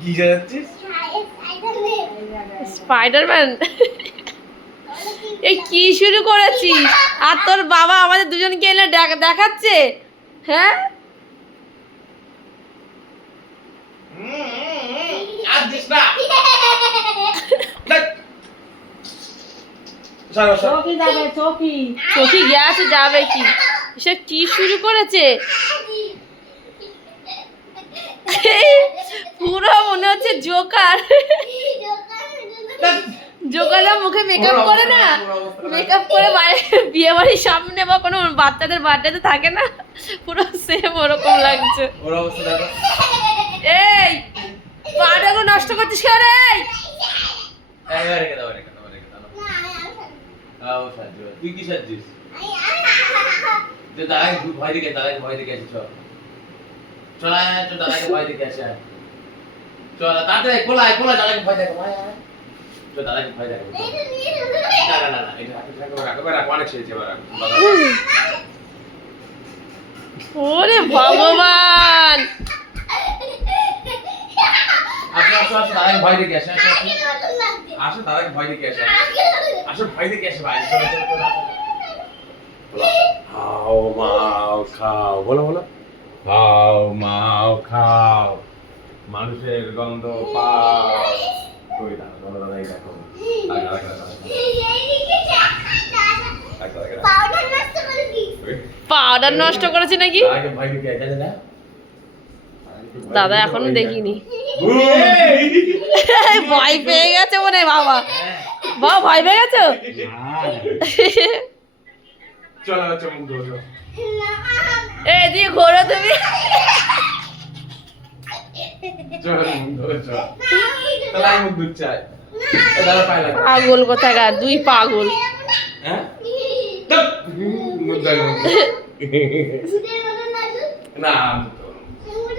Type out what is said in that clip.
কি যাচ্ছিস? স্পাইডারম্যান। এই কি শুরু করেছিস? আর তোর বাবা আমাদের দুজনকে এনে দেখাচ্ছে, হ্যাঁ? আর দিস না। চোখি গেছে, যাবে কি? এসব কি শুরু করেছে? পুরো মনে হচ্ছে জোকার। জোকাররা মুখে মেকআপ করে না, মেকআপ করে বিয়ে বাড়ির সামনে বা কোনো বাচ্চাদের বার্থডেতে থাকে না, পুরো সেম ওরকম লাগছে। ওর অবস্থা দেখো। এই পাটাগুলো নষ্ট করছিস কেন রে? রেখে দাও। তুই কি সাজছিস? দাদাকে ভয় দেখে আসি। চল দাদাকে ভয় দেখে আসে। চল তাড়াতাড়ি কোলায় দাদাকে ভয় দেখো। চল দাদাকে ভয় দেখো। না এটা রাখো অনেক সেরেছে। ওরে ভগবান, আসো দাদাকে ভয় দেখে আসে। আসো দাদাকে ভয় দেখে আসে। ভয় দেখে আসে ভাই। খাও মাও খাও, বলো খাও মাও খাও, মানুষের গন্ধ পাও। কই দাদাই দেখো। পাউডার নষ্ট করেছে নাকি? ভয় দেখে আসে না? দাদা এখনো দেখিনি। ভয় পেয়ে গেছে মনে হয় বাবা। বাবা ভয় পেয়ে গেছো? চলো মুখ ধরো। এই দিয়ে ঘোরো তুমি। পাগল কোথাকার, দুই পাগল। না